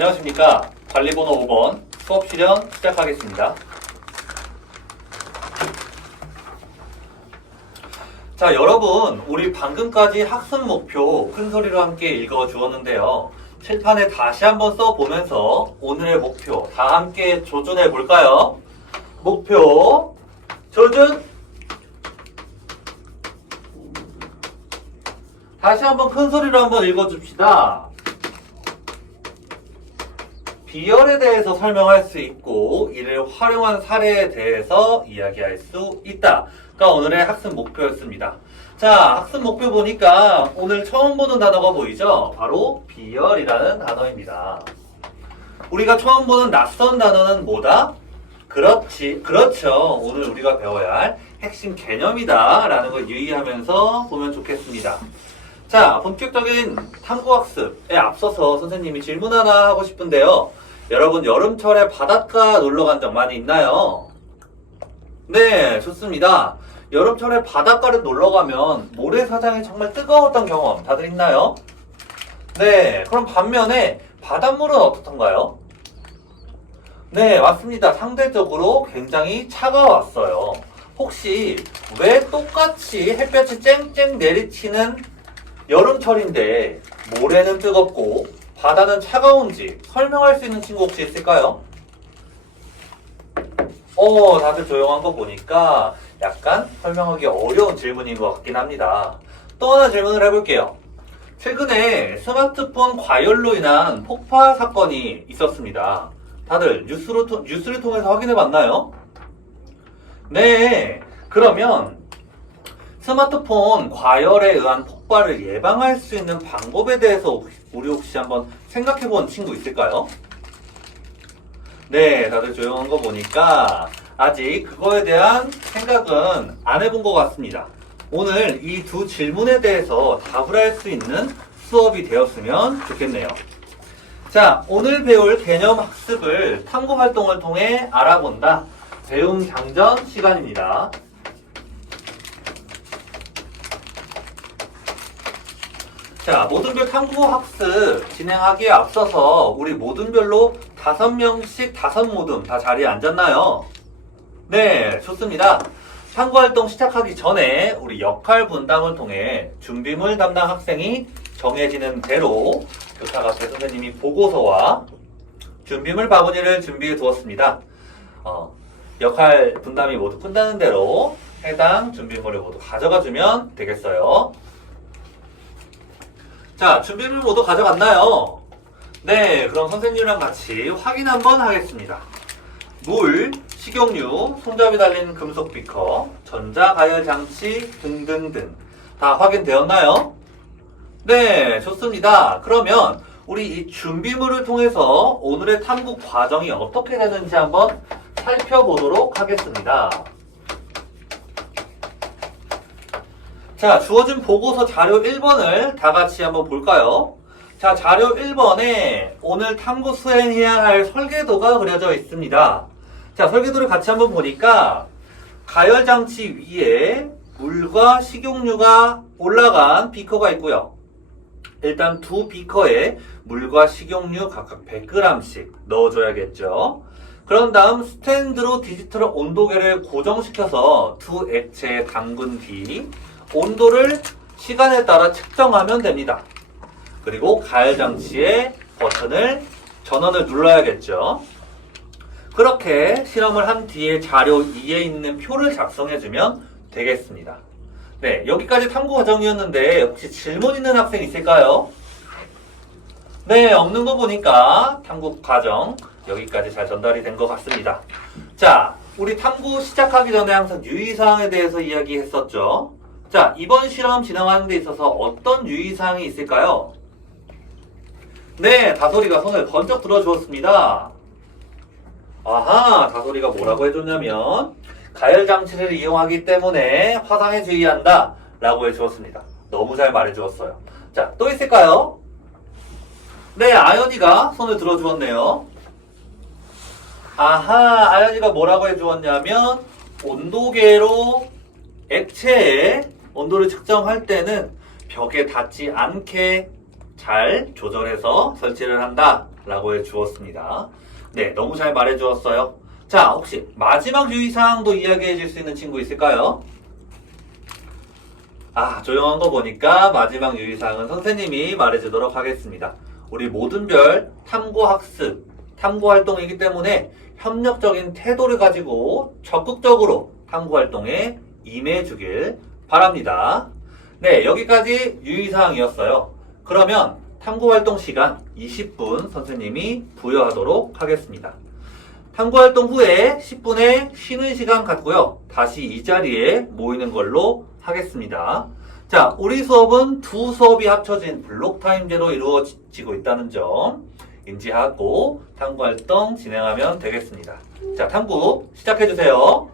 안녕하십니까. 관리번호 5번 수업 실현 시작하겠습니다. 자, 여러분, 우리 방금까지 학습 목표 큰 소리로 함께 읽어 주었는데요. 칠판에 다시 한번 써보면서 오늘의 목표 다 함께 조준해 볼까요? 목표 조준. 다시 한번 큰 소리로 한번 읽어 줍시다. 비열에 대해서 설명할 수 있고 이를 활용한 사례에 대해서 이야기할 수 있다. 가 오늘의 학습 목표였습니다. 자, 학습 목표 보니까 오늘 처음 보는 단어가 보이죠? 바로 비열이라는 단어입니다. 우리가 처음 보는 낯선 단어는 뭐다? 그렇죠. 오늘 우리가 배워야 할 핵심 개념이다 라는 걸 유의하면서 보면 좋겠습니다. 자, 본격적인 탐구학습에 앞서서 선생님이 질문 하나 하고 싶은데요. 여러분, 여름철에 바닷가 놀러 간 적 많이 있나요? 네, 좋습니다. 여름철에 바닷가를 놀러 가면 모래사장이 정말 뜨거웠던 경험 다들 있나요? 네, 그럼 반면에 바닷물은 어떻던가요? 네, 맞습니다. 상대적으로 굉장히 차가웠어요. 혹시 왜 똑같이 햇볕이 쨍쨍 내리치는 여름철인데 모래는 뜨겁고 바다는 차가운지 설명할 수 있는 친구 혹시 있을까요? 다들 조용한 거 보니까 약간 설명하기 어려운 질문인 것 같긴 합니다. 또 하나 질문을 해볼게요. 최근에 스마트폰 과열로 인한 폭파 사건이 있었습니다. 다들 뉴스를 통해서 확인해 봤나요? 네, 그러면 스마트폰 과열에 의한 폭발을 예방할 수 있는 방법에 대해서 우리 혹시 한번 생각해 본 친구 있을까요? 네, 다들 조용한 거 보니까 아직 그거에 대한 생각은 안 해본 것 같습니다. 오늘 이 두 질문에 대해서 답을 할 수 있는 수업이 되었으면 좋겠네요. 자, 오늘 배울 개념 학습을 탐구 활동을 통해 알아본다. 배움 장전 시간입니다. 자, 모든별 탐구 학습 진행하기에 앞서서 우리 모든별로 5명씩 5모둠 다 자리에 앉았나요? 네, 좋습니다. 탐구 활동 시작하기 전에 우리 역할 분담을 통해 준비물 담당 학생이 정해지는 대로 교탁 앞에 선생님이 보고서와 준비물 바구니를 준비해 두었습니다. 역할 분담이 모두 끝나는 대로 해당 준비물을 모두 가져가 주면 되겠어요. 자, 준비물 모두 가져갔나요? 네, 그럼 선생님이랑 같이 확인 한번 하겠습니다. 물, 식용유, 손잡이 달린 금속 비커, 전자가열 장치 등등등 다 확인되었나요? 네, 좋습니다. 그러면 우리 이 준비물을 통해서 오늘의 탐구 과정이 어떻게 되는지 한번 살펴보도록 하겠습니다. 자, 주어진 보고서 자료 1번을 다 같이 한번 볼까요? 자, 자료 1번에 오늘 탐구 수행해야 할 설계도가 그려져 있습니다. 자, 설계도를 같이 한번 보니까 가열장치 위에 물과 식용유가 올라간 비커가 있고요. 일단 두 비커에 물과 식용유 각각 100g씩 넣어줘야겠죠. 그런 다음 스탠드로 디지털 온도계를 고정시켜서 두 액체에 담근 뒤 온도를 시간에 따라 측정하면 됩니다. 그리고 가열장치의 버튼을 전원을 눌러야겠죠. 그렇게 실험을 한 뒤에 자료 2에 있는 표를 작성해주면 되겠습니다. 네, 여기까지 탐구 과정이었는데 혹시 질문 있는 학생 있을까요? 네, 없는 거 보니까 탐구 과정 여기까지 잘 전달이 된 것 같습니다. 자, 우리 탐구 시작하기 전에 항상 유의사항에 대해서 이야기했었죠. 자, 이번 실험 진행하는 데 있어서 어떤 유의사항이 있을까요? 네, 다솔이가 손을 번쩍 들어주었습니다. 아하, 다솔이가 뭐라고 해줬냐면 가열장치를 이용하기 때문에 화상에 주의한다 라고 해주었습니다. 너무 잘 말해주었어요. 자, 또 있을까요? 네, 아연이가 손을 들어주었네요. 아하, 아연이가 뭐라고 해주었냐면 온도계로 액체의 온도를 측정할 때는 벽에 닿지 않게 잘 조절해서 설치를 한다 라고 해 주었습니다. 네, 너무 잘 말해 주었어요. 자, 혹시 마지막 유의사항도 이야기해 줄 수 있는 친구 있을까요? 아, 조용한 거 보니까 마지막 유의사항은 선생님이 말해주도록 하겠습니다. 우리 모든 별 탐구학습, 탐구활동이기 때문에 협력적인 태도를 가지고 적극적으로 탐구활동에 임해주길 바랍니다. 네, 여기까지 유의사항이었어요. 그러면 탐구활동 시간 20분 선생님이 부여하도록 하겠습니다. 탐구활동 후에 10분의 쉬는 시간 갖고요. 다시 이 자리에 모이는 걸로 하겠습니다. 자, 우리 수업은 두 수업이 합쳐진 블록타임제로 이루어지고 있다는 점 인지하고 탐구활동 진행하면 되겠습니다. 자, 탐구 시작해주세요.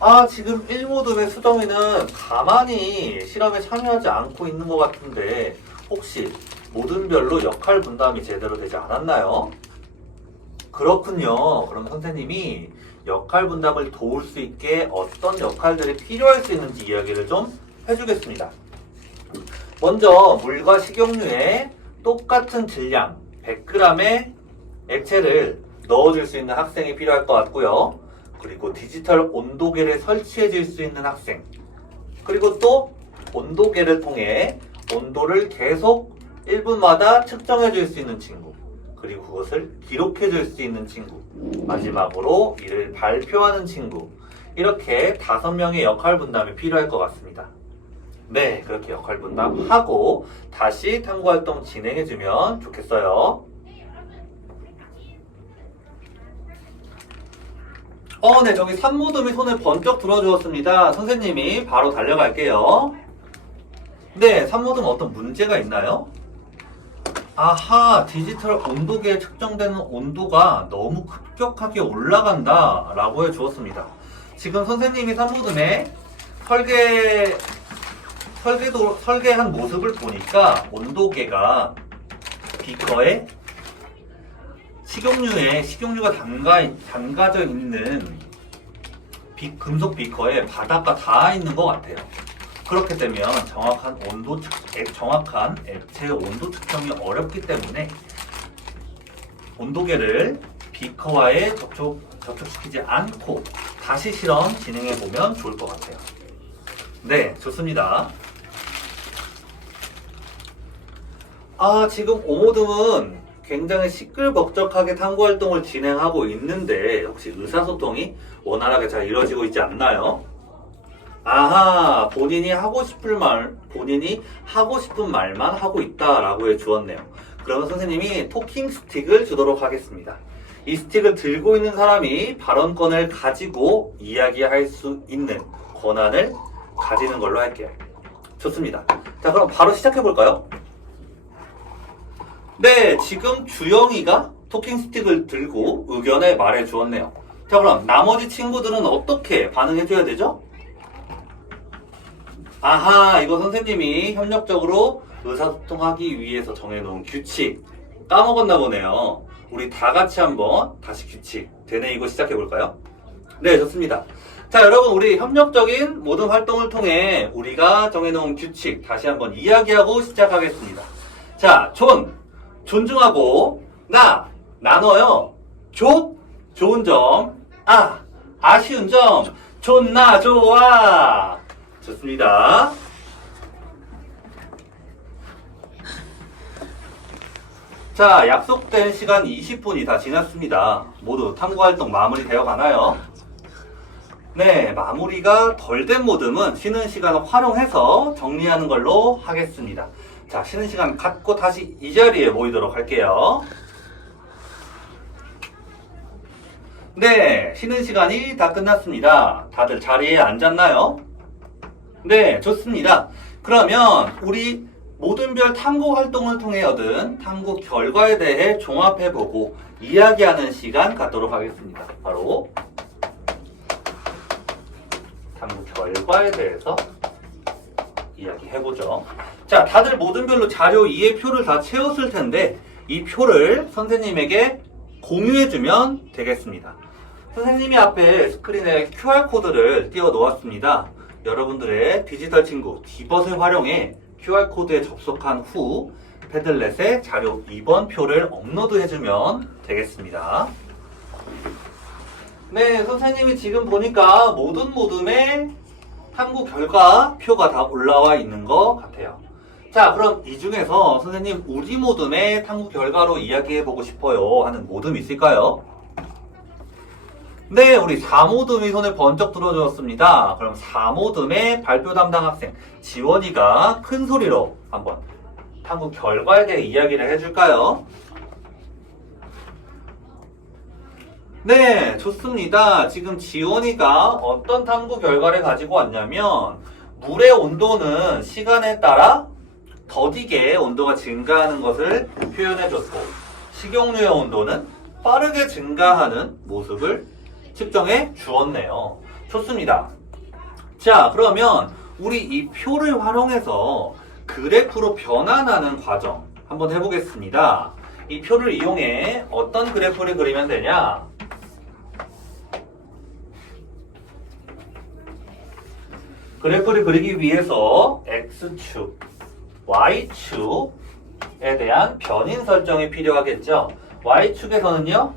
아, 지금 1모듬의 수정이는 가만히 실험에 참여하지 않고 있는 것 같은데 혹시 모든 별로 역할 분담이 제대로 되지 않았나요? 그렇군요. 그럼 선생님이 역할 분담을 도울 수 있게 어떤 역할들이 필요할 수 있는지 이야기를 좀 해주겠습니다. 먼저 물과 식용유에 똑같은 질량 100g의 액체를 넣어줄 수 있는 학생이 필요할 것 같고요. 그리고 디지털 온도계를 설치해 줄 수 있는 학생, 그리고 또 온도계를 통해 온도를 계속 1분마다 측정해 줄 수 있는 친구, 그리고 그것을 기록해 줄 수 있는 친구, 마지막으로 이를 발표하는 친구, 이렇게 5명의 역할 분담이 필요할 것 같습니다. 네, 그렇게 역할 분담하고 다시 탐구활동 진행해 주면 좋겠어요. 네, 저기 산모듬이 손을 번쩍 들어주었습니다. 선생님이 바로 달려갈게요. 네, 산모듬 어떤 문제가 있나요? 아하, 디지털 온도계에 측정되는 온도가 너무 급격하게 올라간다 라고 해 주었습니다. 지금 선생님이 산모듬에 설계한 모습을 보니까 온도계가 비커에 식용유가 담가져 있는 금속 비커에 바닥과 닿아 있는 것 같아요. 그렇게 되면 정확한 액체 온도 측정이 어렵기 때문에 온도계를 비커와에 접촉시키지 않고 다시 실험 진행해 보면 좋을 것 같아요. 네, 좋습니다. 지금 오모듬은 굉장히 시끌벅적하게 탐구활동을 진행하고 있는데 혹시 의사소통이 원활하게 잘 이루어지고 있지 않나요? 아하, 본인이 하고 싶은 말만 하고 있다라고 해 주었네요. 그러면 선생님이 토킹 스틱을 주도록 하겠습니다. 이 스틱을 들고 있는 사람이 발언권을 가지고 이야기할 수 있는 권한을 가지는 걸로 할게요. 좋습니다. 자, 그럼 바로 시작해 볼까요? 네, 지금 주영이가 토킹 스틱을 들고 의견을 말해 주었네요. 자, 그럼 나머지 친구들은 어떻게 반응해 줘야 되죠? 아하, 이거 선생님이 협력적으로 의사소통하기 위해서 정해놓은 규칙 까먹었나 보네요. 우리 다 같이 한번 다시 규칙 되뇌이고 시작해 볼까요? 네, 좋습니다. 자, 여러분, 우리 협력적인 모든 활동을 통해 우리가 정해놓은 규칙 다시 한번 이야기하고 시작하겠습니다. 자, 존중하고, 나눠요. 좋은 점, 아쉬운 점, 존나 좋아. 좋습니다. 자, 약속된 시간 20분이 다 지났습니다. 모두 탐구활동 마무리되어 가나요? 네, 마무리가 덜 된 모듬은 쉬는 시간을 활용해서 정리하는 걸로 하겠습니다. 자, 쉬는 시간 갖고 다시 이 자리에 모이도록 할게요. 네, 쉬는 시간이 다 끝났습니다. 다들 자리에 앉았나요? 네, 좋습니다. 그러면 우리 모든 별 탐구 활동을 통해 얻은 탐구 결과에 대해 종합해보고 이야기하는 시간 갖도록 하겠습니다. 바로 탐구 결과에 대해서 이야기해보죠. 자, 다들 모든 별로 자료 2의 표를 다 채웠을 텐데 이 표를 선생님에게 공유해주면 되겠습니다. 선생님이 앞에 스크린에 QR코드를 띄워 놓았습니다. 여러분들의 디지털 친구 디벗을 활용해 QR코드에 접속한 후 패들렛에 자료 2번 표를 업로드해주면 되겠습니다. 네, 선생님이 지금 보니까 모든 모둠에 탐구 결과 표가 다 올라와 있는 것 같아요. 자, 그럼 이 중에서 선생님 우리 모둠의 탐구 결과로 이야기해보고 싶어요 하는 모둠 있을까요? 네, 우리 4모둠이 손을 번쩍 들어주었습니다. 그럼 4모둠의 발표 담당 학생 지원이가 큰 소리로 한번 탐구 결과에 대해 이야기를 해줄까요? 네, 좋습니다. 지금 지원이가 어떤 탐구 결과를 가지고 왔냐면 물의 온도는 시간에 따라 더디게 온도가 증가하는 것을 표현해줬고 식용유의 온도는 빠르게 증가하는 모습을 측정해 주었네요. 좋습니다. 자, 그러면 우리 이 표를 활용해서 그래프로 변환하는 과정 한번 해보겠습니다. 이 표를 이용해 어떤 그래프를 그리면 되냐? 그래프를 그리기 위해서 X축, Y축에 대한 변인 설정이 필요하겠죠. Y축에서는요,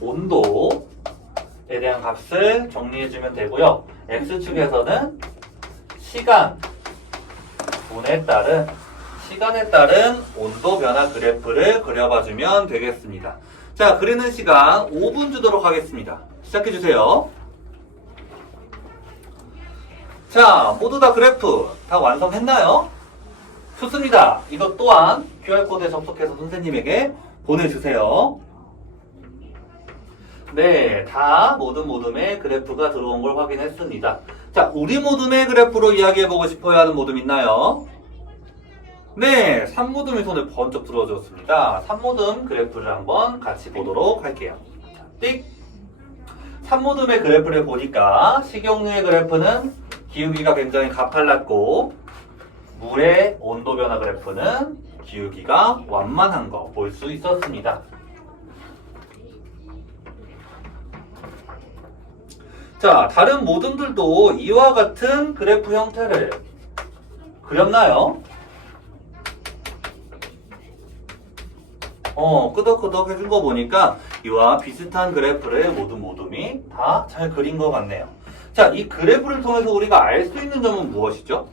온도에 대한 값을 정리해주면 되고요. X축에서는 시간에 따른 온도 변화 그래프를 그려봐주면 되겠습니다. 자, 그리는 시간 5분 주도록 하겠습니다. 시작해주세요. 자, 모두 다 그래프 다 완성했나요? 좋습니다. 이것 또한 QR코드에 접속해서 선생님에게 보내주세요. 네, 다 모든 모둠의 그래프가 들어온 걸 확인했습니다. 자, 우리 모둠의 그래프로 이야기해보고 싶어야 하는 모둠 있나요? 네, 3모둠이 손을 번쩍 들어줬습니다. 3모둠 그래프를 한번 같이 보도록 할게요. 자, 띡! 3모둠의 그래프를 보니까 식용유의 그래프는 기울기가 굉장히 가팔랐고 물의 온도 변화 그래프는 기울기가 완만한 거 볼 수 있었습니다. 자, 다른 모둠들도 이와 같은 그래프 형태를 그렸나요? 끄덕끄덕 해준 거 보니까 이와 비슷한 그래프를 모든 모둠이 다 잘 그린 것 같네요. 자, 이 그래프를 통해서 우리가 알 수 있는 점은 무엇이죠?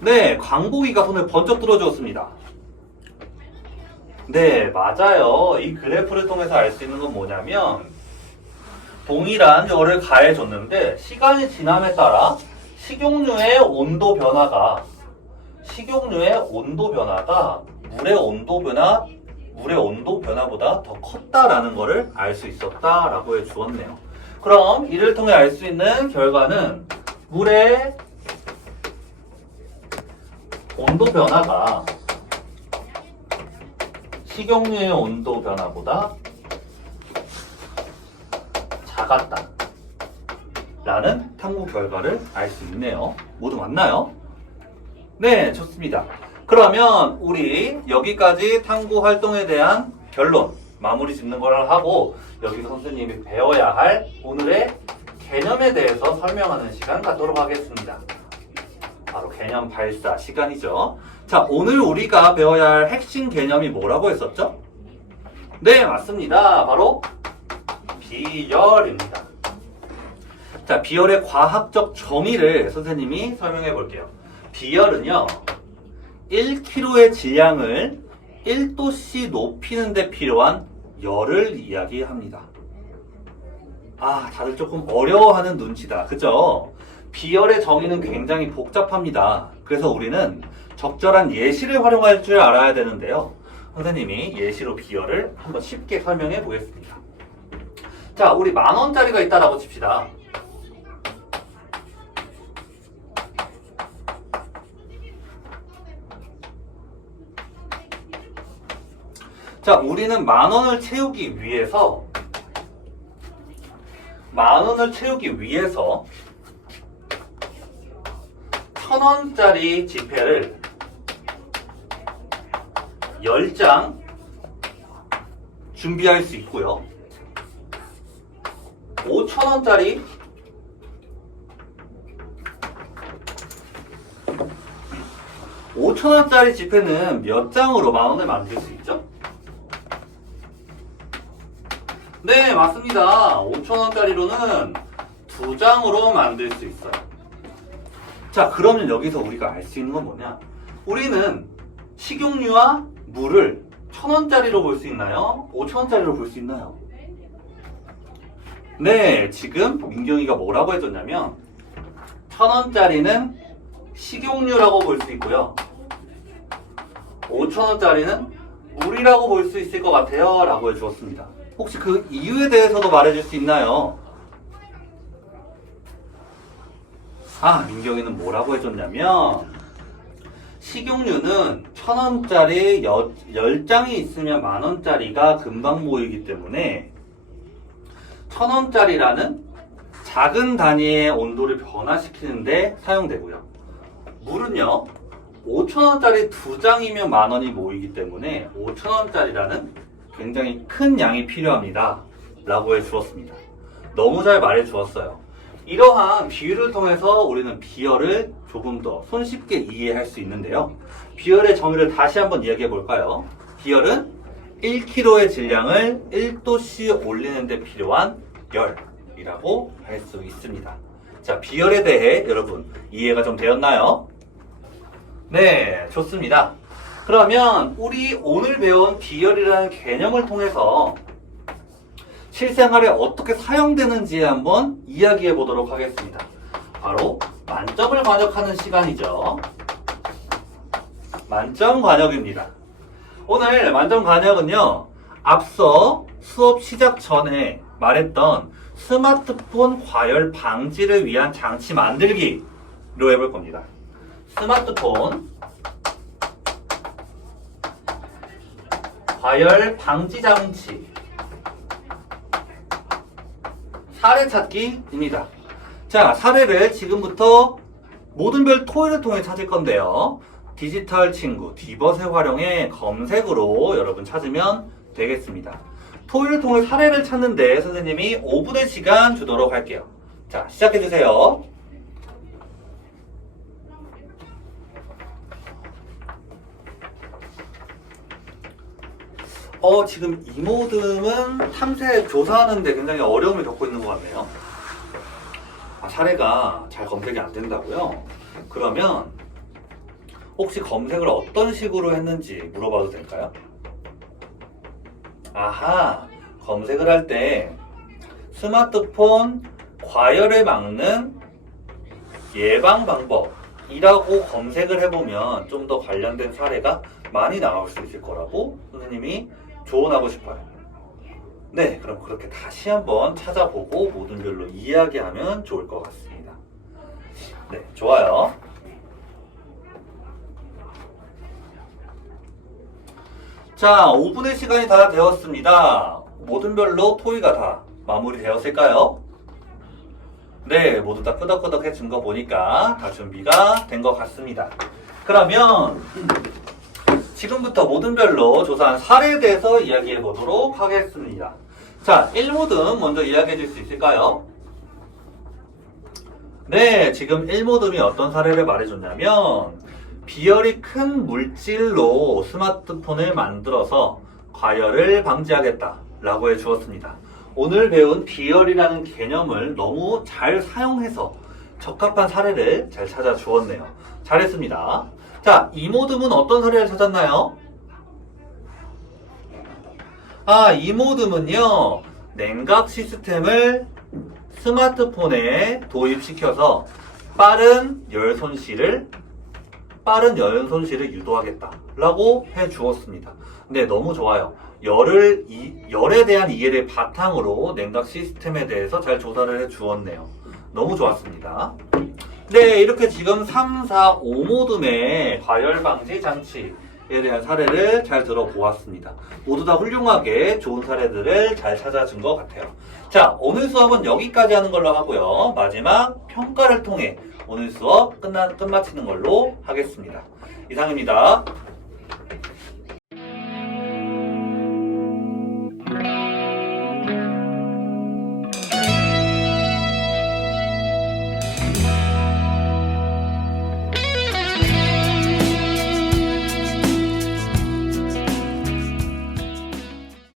네, 광복이가 손을 번쩍 들어주었습니다. 네, 맞아요. 이 그래프를 통해서 알 수 있는 건 뭐냐면 동일한 열을 가해줬는데 시간이 지남에 따라 식용유의 온도 변화가 물의 온도 변화보다 더 컸다라는 것을 알 수 있었다라고 해주었네요. 그럼 이를 통해 알 수 있는 결과는 물의 온도 변화가 식용유의 온도 변화보다 작았다 라는 탐구 결과를 알 수 있네요. 모두 맞나요? 네, 좋습니다. 그러면 우리 여기까지 탐구 활동에 대한 결론 마무리 짓는 걸 하고 여기서 선생님이 배워야 할 오늘의 개념에 대해서 설명하는 시간 갖도록 하겠습니다. 바로 개념 발사 시간이죠. 자, 오늘 우리가 배워야 할 핵심 개념이 뭐라고 했었죠? 네, 맞습니다. 바로 비열입니다. 자, 비열의 과학적 정의를 선생님이 설명해 볼게요. 비열은요, 1kg의 질량을 1도씨 높이는 데 필요한 열을 이야기합니다. 아, 다들 조금 어려워하는 눈치다. 그죠? 비열의 정의는 굉장히 복잡합니다. 그래서 우리는 적절한 예시를 활용할 줄 알아야 되는데요. 선생님이 예시로 비열을 한번 쉽게 설명해 보겠습니다. 자, 우리 10,000원짜리가 있다라고 칩시다. 자, 우리는 10,000원을 채우기 위해서 1,000원짜리 지폐를 10장 준비할 수 있고요. 5,000원짜리 5,000원짜리 지폐는 몇 장으로 10,000원을 만들 수 있죠? 네, 맞습니다. 5,000원짜리로는 2장으로 만들 수 있어요. 자, 그러면 여기서 우리가 알 수 있는 건 뭐냐? 우리는 식용유와 물을 1,000원짜리로 볼 수 있나요? 5,000원짜리로 볼 수 있나요? 네, 지금 민경이가 뭐라고 해줬냐면 1,000원짜리는 식용유라고 볼 수 있고요. 5,000원짜리는 물이라고 볼 수 있을 것 같아요 라고 해주었습니다. 혹시 그 이유에 대해서도 말해줄 수 있나요? 민경이는 뭐라고 해줬냐면 식용유는 1,000원짜리 10장이 있으면 10,000원짜리가 금방 모이기 때문에 1,000원짜리라는 작은 단위의 온도를 변화시키는데 사용되고요. 물은요, 5,000원짜리 2장이면 10,000원이 모이기 때문에 5,000원짜리라는 굉장히 큰 양이 필요합니다 라고 해주었습니다. 너무 잘 말해주었어요. 이러한 비율을 통해서 우리는 비열을 조금 더 손쉽게 이해할 수 있는데요. 비열의 정의를 다시 한번 이야기해 볼까요? 비열은 1kg의 질량을 1도씨 올리는 데 필요한 열이라고 할 수 있습니다. 자, 비열에 대해 여러분 이해가 좀 되었나요? 네, 좋습니다. 그러면 우리 오늘 배운 비열이라는 개념을 통해서 실생활에 어떻게 사용되는지 한번 이야기해 보도록 하겠습니다. 바로 만점을 관역하는 시간이죠. 만점 관역입니다. 오늘 만점 관역은요, 앞서 수업 시작 전에 말했던 스마트폰 과열 방지를 위한 장치 만들기로 해볼 겁니다. 스마트폰 과열 방지 장치 사례 찾기입니다. 자, 사례를 지금부터 모든 별 토의를 통해 찾을 건데요. 디지털 친구 디벗을 활용해 검색으로 여러분 찾으면 되겠습니다. 토의를 통해 사례를 찾는데 선생님이 5분의 시간 주도록 할게요. 자, 시작해주세요. 지금 이모듬은 탐색 조사하는데 굉장히 어려움을 겪고 있는 것 같네요. 사례가 잘 검색이 안 된다고요? 그러면 혹시 검색을 어떤 식으로 했는지 물어봐도 될까요? 검색을 할 때 스마트폰 과열을 막는 예방 방법이라고 검색을 해보면 좀 더 관련된 사례가 많이 나올 수 있을 거라고 선생님이 조언하고 싶어요. 네, 그럼 그렇게 다시 한번 찾아보고 모든 별로 이야기하면 좋을 것 같습니다. 네, 좋아요. 자, 5분의 시간이 다 되었습니다. 모든 별로 토의가 다 마무리되었을까요? 네, 모두 다 끄덕끄덕해진 거 보니까 다 준비가 된 것 같습니다. 그러면 지금부터 모든 별로 조사한 사례에 대해서 이야기해 보도록 하겠습니다. 자, 1모듬 먼저 이야기해 줄 수 있을까요? 네, 지금 1모듬이 어떤 사례를 말해줬냐면 비열이 큰 물질로 스마트폰을 만들어서 과열을 방지하겠다 라고 해주었습니다. 오늘 배운 비열이라는 개념을 너무 잘 사용해서 적합한 사례를 잘 찾아주었네요. 잘했습니다. 자, 이모듬은 어떤 사례를 찾았나요? 이모듬은요, 냉각 시스템을 스마트폰에 도입시켜서 빠른 열 손실을 유도하겠다 라고 해 주었습니다. 네, 너무 좋아요. 열에 대한 이해를 바탕으로 냉각 시스템에 대해서 잘 조사를 해 주었네요. 너무 좋았습니다. 네, 이렇게 지금 3, 4, 5모듬의 과열 방지 장치에 대한 사례를 잘 들어보았습니다. 모두 다 훌륭하게 좋은 사례들을 잘 찾아준 것 같아요. 자, 오늘 수업은 여기까지 하는 걸로 하고요. 마지막 평가를 통해 오늘 수업 끝마치는 걸로 하겠습니다. 이상입니다.